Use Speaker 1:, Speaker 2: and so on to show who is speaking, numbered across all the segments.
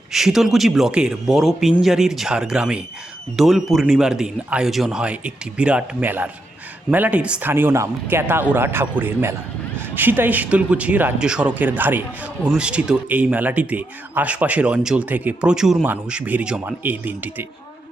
Speaker 1: শীতলকুচি ব্লকের বড় পিঞ্জারির ঝাড়গ্রামে দোল পূর্ণিমার দিন আয়োজন হয় একটি বিরাট মেলার। মেলাটির স্থানীয় নাম কেতাওড়া ঠাকুরের মেলা। সিতাই শীতলকুচি রাজ্য সড়কের ধারে অনুষ্ঠিত এই মেলাটিতে আশপাশের অঞ্চল থেকে প্রচুর মানুষ ভিড় জমান এই দিনটিতে।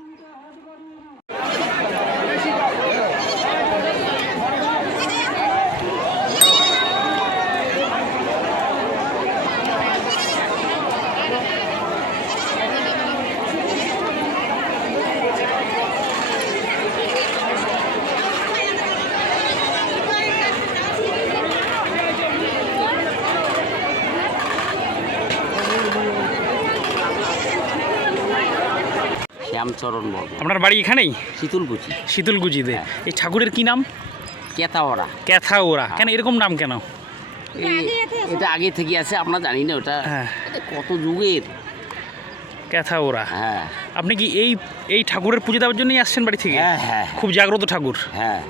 Speaker 2: শ্যামচরণ বর্মন।
Speaker 1: আপনার বাড়ি এখানেই?
Speaker 2: শীতলকুচি।
Speaker 1: শীতলকুচিতে। এই ঠাকুরের কি নাম?
Speaker 2: কেতাওড়া।
Speaker 1: কেতাওড়া। কেন এরকম নাম কেন?
Speaker 2: এটা আগে থেকে আছে, আমরা জানি না ওটা কত যুগের।
Speaker 1: কেতাওড়া।
Speaker 2: হ্যাঁ।
Speaker 1: আপনি কি এই ঠাকুরের পুজো দেওয়ার জন্যই আসছেন বাড়ি থেকে?
Speaker 2: হ্যাঁ হ্যাঁ।
Speaker 1: খুব জাগ্রত ঠাকুর।
Speaker 2: হ্যাঁ।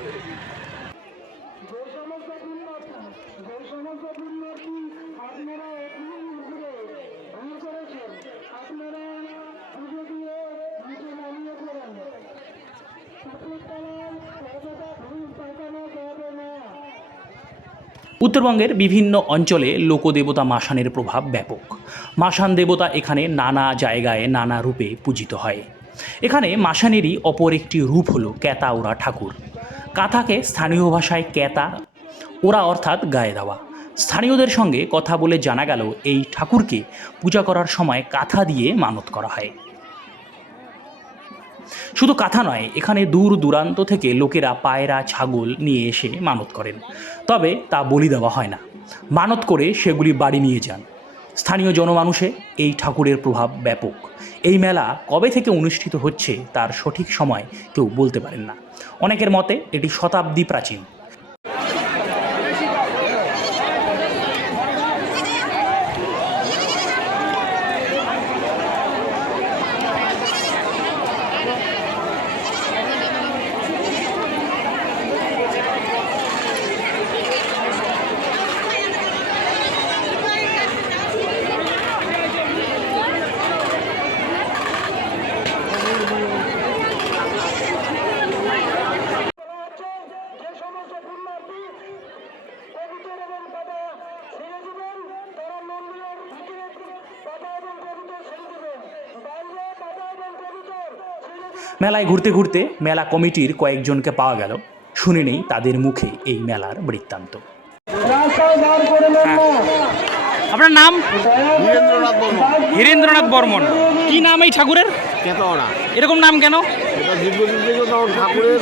Speaker 1: উত্তরবঙ্গের বিভিন্ন অঞ্চলে লোকদেবতা মাসানের প্রভাব ব্যাপক। মাসান দেবতা এখানে নানা জায়গায় নানা রূপে পূজিত হয়। এখানে মাসানেরই অপর একটি রূপ হলো কেতাওড়া ঠাকুর। কাথাকে স্থানীয় ভাষায় কেতা ওরা অর্থাৎ গায়ে দেওয়া। স্থানীয়দের সঙ্গে কথা বলে জানা গেল এই ঠাকুরকে পূজা করার সময় কাঁথা দিয়ে মানত করা হয়। শুধু কাঁথা নয়, এখানে দূর দূরান্ত থেকে লোকেরা পায়রা ছাগল নিয়ে এসে মানত করেন, তবে তা বলি দেওয়া হয় না। মানত করে সেগুলি বাড়ি নিয়ে যান। স্থানীয় জনমানুষে এই ঠাকুরের প্রভাব ব্যাপক। এই মেলা কবে থেকে অনুষ্ঠিত হচ্ছে তার সঠিক সময় কেউ বলতে পারেন না। অনেকের মতে এটি শতাব্দী প্রাচীন। মেলায় ঘুরতে ঘুরতে মেলা কমিটির কয়েকজনকে পাওয়া গেল। শুনে নেই তাদের মুখে এই মেলার বৃত্তান্ত। আপনার নাম?
Speaker 3: হীরেন্দ্রনাথ বর্মন।
Speaker 1: হীরেন্দ্রনাথ বর্মন। কি নাম এই ঠাকুরের?
Speaker 3: কেতাওড়া।
Speaker 1: এরকম নাম কেন?
Speaker 3: এটা দীর্ঘদিন থেকে তখন ঠাকুরের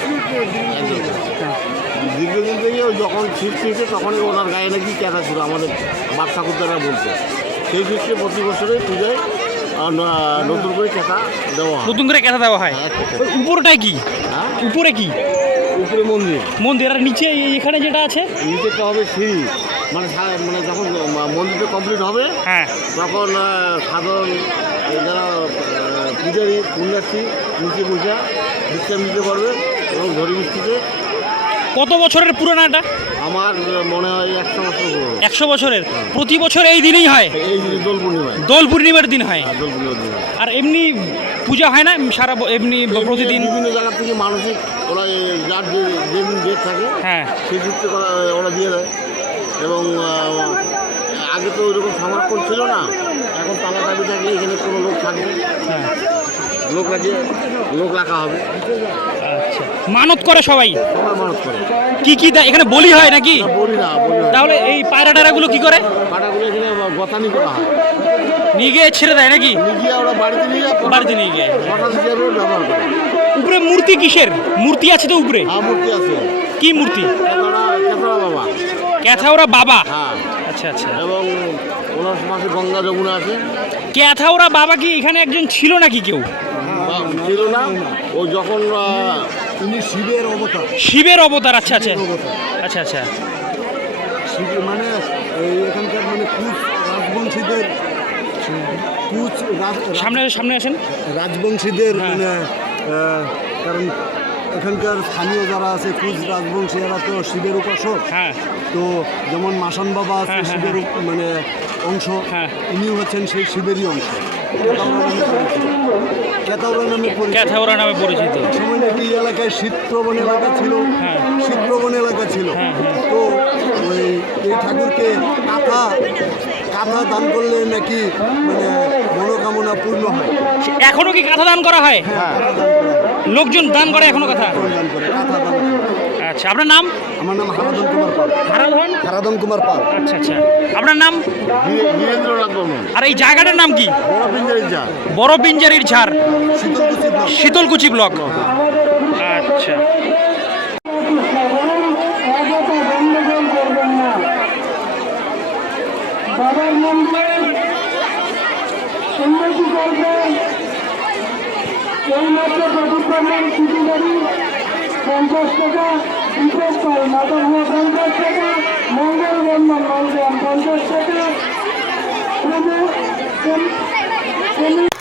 Speaker 3: দীর্ঘদিন থেকে যখন শীত ছিঁড়ছে তখনই ওনার গায়ে নাকি কেতা ছিল, আমাদের বাপ ঠাকুর দ্বারা বলছে। সেই সূত্রে প্রতি বছরই পূজায় নতুন করে কেতা দেওয়া হয়।
Speaker 1: নতুন করে কেতা দেওয়া হয়। উপরটায় কি?
Speaker 3: হ্যাঁ,
Speaker 1: উপরে কি?
Speaker 3: উপরে মন্দির।
Speaker 1: মন্দির। আর নিচে এখানে যেটা আছে?
Speaker 3: নিচেটা হবে সিঁড়ি। মানে যখন মন্দিরটা কমপ্লিট হবে তখন সাধারণ যারা পূজারী পুণ্যার্থী নিচে পূজা বিশ্রাম নিতে পারবে এবং ধরি মিষ্টিতে।
Speaker 1: কত বছরের পুরনো এটা?
Speaker 3: আমার মনে হয় 100 বছর পুরনো।
Speaker 1: 100 বছরের। প্রতি বছর এই দিনেই হয়?
Speaker 3: এই দোল পূর্ণিমায়।
Speaker 1: দোল পূর্ণিমার দিন হয়।
Speaker 3: দোল পূর্ণিমার দিন।
Speaker 1: আর এমনি পূজা হয় না সারা এমনি প্রতিদিন?
Speaker 3: বিভিন্ন জায়গা থেকে মানসিক ওরা যার যেদিন ডেট থাকে সেই সূত্রে ওরা দিয়ে দেয়। এবং আগে তো ওইরকম সংরক্ষণ ছিল না, এখন তালা চাবি থাকলে এখানে কোনো লোক থাকবে, লোক রাখা হবে।
Speaker 1: আচ্ছা, মানত করে সবাই?
Speaker 3: সবাই মানত করে।
Speaker 1: কি কি দেয় এখানে? বলি হয় নাকি?
Speaker 3: বলি না।
Speaker 1: তাহলে এই পায়রা টায়রাগুলো কি করে?
Speaker 3: পায়রাগুলো এখানে গতানি করা হয়,
Speaker 1: নিয়ে গিয়ে ছেড়ে দেয় নাকি?
Speaker 3: নিয়ে গিয়ে ওরা বাড়িতে নিয়ে গিয়ে পটাশ হিসাবে ব্যবহার করে।
Speaker 1: উপরে মূর্তি কিসের? মূর্তি আছে তো উপরে?
Speaker 3: হ্যাঁ, মূর্তি আছে।
Speaker 1: কি মূর্তি?
Speaker 3: কেতাওড়া বাবা।
Speaker 1: কেতাওড়া বাবা?
Speaker 3: হ্যাঁ।
Speaker 1: আচ্ছা আচ্ছা।
Speaker 3: এবং ওনার পাশে গঙ্গা যমুনা আছে।
Speaker 1: কেতাওড়া বাবা কি এখানে একজন ছিল নাকি কেউ?
Speaker 3: ছিল না, ও যখন তিনি শিবের অবতার।
Speaker 1: শিবের অবতার। আচ্ছা আচ্ছা আচ্ছা আচ্ছা।
Speaker 3: শিব মানে এখানকার মানে কুচ রাজবংশীদের
Speaker 1: সামনে আসেন।
Speaker 3: রাজবংশীদের মানে কারণ এখানকার স্থানীয় যারা আছে কুচ রাজবংশী এরা তো শিবের উপাসক।
Speaker 1: হ্যাঁ।
Speaker 3: তো যেমন মাসান বাবা আছে শিবের মানে অংশ, ইনিও হচ্ছেন সেই শিবেরই অংশ। কেতাউরা নামে পরিচিত।
Speaker 4: ক্যাথাওরা নামে পরিচিত।
Speaker 3: সময় নাকি এই এলাকায় শীতপ্রবণ এলাকা ছিল,
Speaker 4: হ্যাঁ।
Speaker 3: শীতপ্রবণ এলাকা ছিল।
Speaker 4: হ্যাঁ, হ্যাঁ।
Speaker 3: তো ওই এই ঠাকুরকে কাঁথা দান করলে নাকি মানে মনোকামনা পূর্ণ হয়।
Speaker 4: এখনো কি কাঁথা দান করা হয়?
Speaker 3: হ্যাঁ, কাঁথা দান করা হয়।
Speaker 4: লোকজন দান করে এখনো কথা?
Speaker 3: দান করে, কাঁথা দান করে।
Speaker 4: আচ্ছা, আপনার নাম?
Speaker 3: আমার নাম হারাধন কুমার পাল।
Speaker 4: হারাধন?
Speaker 3: হারাধন কুমার পাল।
Speaker 4: আচ্ছা আচ্ছা, আপনার নাম?
Speaker 3: বীরেন্দ্রনাথ বর্মন।
Speaker 4: আর এই জায়গাটার নাম কি?
Speaker 3: বড় পিঞ্জারি যা
Speaker 4: বড় পিঞ্জারির ঝাড়,
Speaker 3: শীতলকুচি ব্লক।
Speaker 4: শীতলকুচি ব্লক। আচ্ছা,
Speaker 5: বাবার মন্দিরে উন্নতি করবেন এই মাত্র প্রদীপ বর্মন সিটিগাড়ি 50 টাকা, দীপক পাল মাধবুয়া 50 টাকা, মঙ্গল বর্মন মালগ্রাম 50 টাকা।